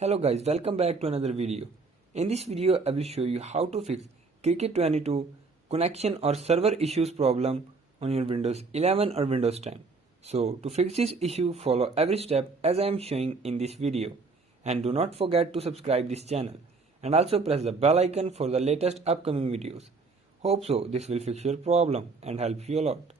Hello guys, welcome back to another video. In this video, I will show you how to fix Cricket 22 connection or server issues problem on your Windows 11 or Windows 10. So to fix this issue, follow every step as I am showing in this video. And do not forget to subscribe this channel and also press the bell icon for the latest upcoming videos. Hope so this will fix your problem and help you a lot.